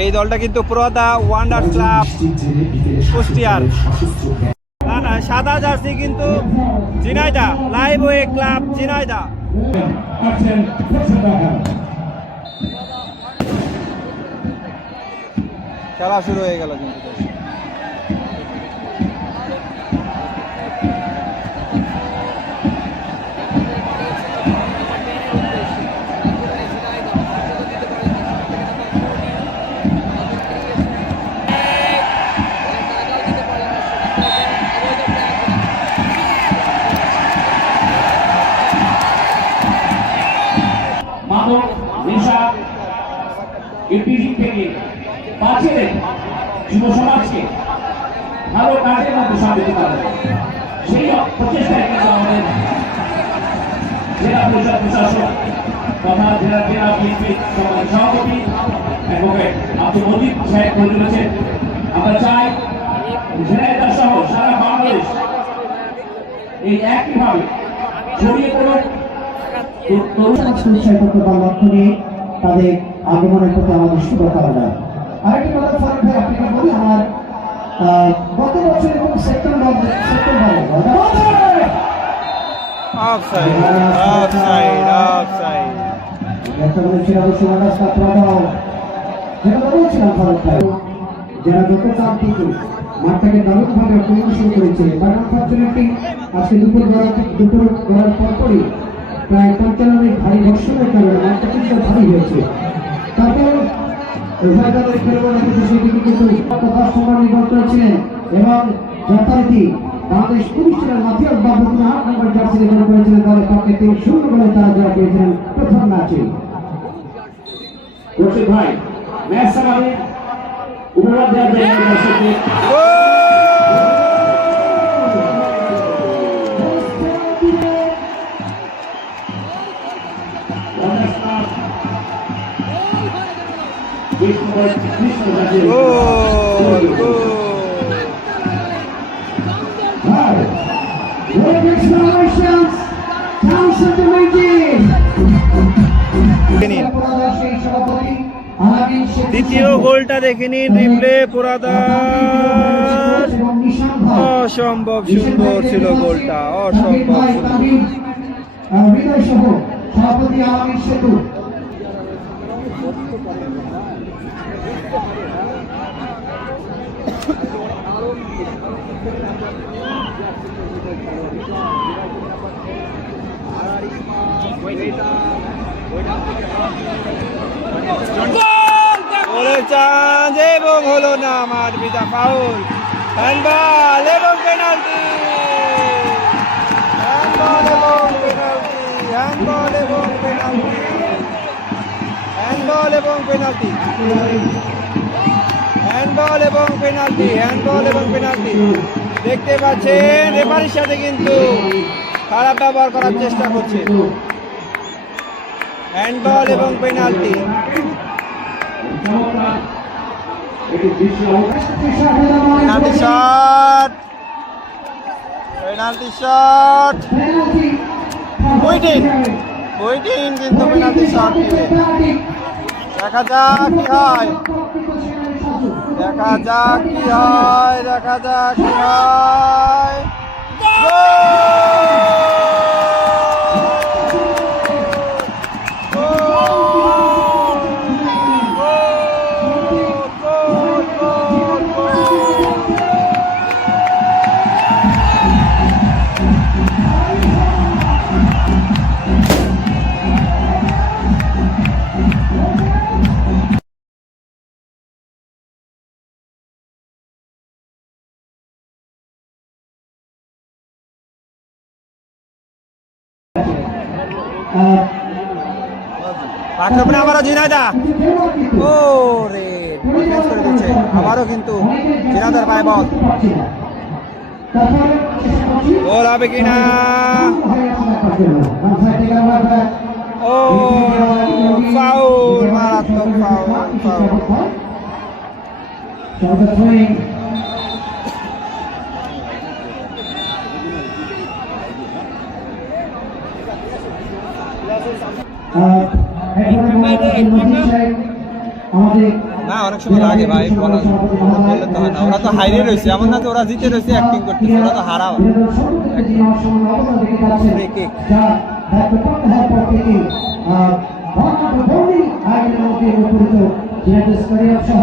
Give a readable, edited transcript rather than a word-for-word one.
এই দলটা কিন্তু পুরোদা ওয়ান্ডার ক্লাব কুষ্টিয়ার। সাদা জার্সি কিন্তু ঝিনাইদহ লাইভওয়ে ক্লাব ঝিনাইদহ। খেলা শুরু হয়ে গেল কিন্তু মাদক নেশা থেকে বাঁচিয়ে রেখে যুব সমাজকে ভালো কাজের মধ্যে সম্পৃক্ত করা যায়, সেই প্রচেষ্টায় কিন্তু আমাদের জেলা পরিষদ প্রশাসক তথা জেলা বিএনপির সভাপতি অ্যাডভোকেট আব্দুল মজিদ সাহেব করে তুলেছেন। আমরা চাই ঝিনাইদহ সহ সারা বাংলাদেশ এই একইভাবে ছড়িয়ে পড়ুক। লক্ষ্য নিয়ে তাদের আগমনের প্রতি আমাদের শুভকামনা। আরেকটি কথা ফারুক ভাই আপনাকে বলি, আমার গত বছর এবং সেপ্টেম্বরে যারা যত চাপ থেকে মাঠটাকে দারুণভাবে পরিবেশন করেছে, তার আনফর্চুনেটলি আজকে দুপুর গড়ার পরপরই প্রায় 55 মিনিট ভারী বর্ষণের কারণে মাঠটা কিন্তু ভারী হয়েছে। তারপর উভয় দলের খেলোয়াড়রা কিন্তু সেদিকে কিন্তু কাস্টমার নির্ভর করেছিলেন এবং যথারীতি বাংলাদেশ পুলিশের মাফিয়া বাবুকে 8 নম্বর জার্সি নির্ভর করেছিলেন। দলের পক্ষে 3-0 গোলে তারা জয় পেয়েছিলেন প্রথম ম্যাচে। ভাই ম্যাচ চালাবে উপহার দেওয়ার জন্য দর্শকদের দ্বিতীয় গোলটা দেখে নিন রিপ্লে। পুরাদার অসম্ভব সুন্দর ছিল গোলটা, অসম্ভব সুন্দর। চান্স এবং হলো না, মাঠ বিদা ফাউল, হ্যান্ডবল এবং পেনাল্টি, হ্যান্ডবল এবং পেনাল্টি, হ্যান্ডবল এবং পেনাল্টি, হ্যান্ডবল এবং পেনাল্টি, হ্যান্ডবল এবং পেনাল্টি, হ্যান্ডবল এবং পেনাল্টি। দেখতে পাচ্ছেন রেফারির সাথে কিন্তু খারাপ ব্যবহার করার চেষ্টা করছে। হ্যান্ডবল এবং penalty. Penalty shot, penalty shot, waiting কিন্তু পেনাল্টি শট নিলে। দেখা যাক কি হয়, দেখা যাক কি হয়, দেখা যাক কি হয়। আক্রমণে আবারও ঝিনাইদহ, ও রে ডিফেন্স করে দিচ্ছে আবারও, কিন্তু ঝিনাইদহর পায়ে বল, গোল হবে কিনা। ও ফাউল, মারাত্মক ফাউল। না অনেক সময় লাগে ভাই, বলা বললে তো হয় না। ওরা তো হাইরে রয়েছে, এমন না যে ওরা জিতে রয়েছে অ্যাক্টিং করতেছে, ওরা তো হারাও। Free kick। সহ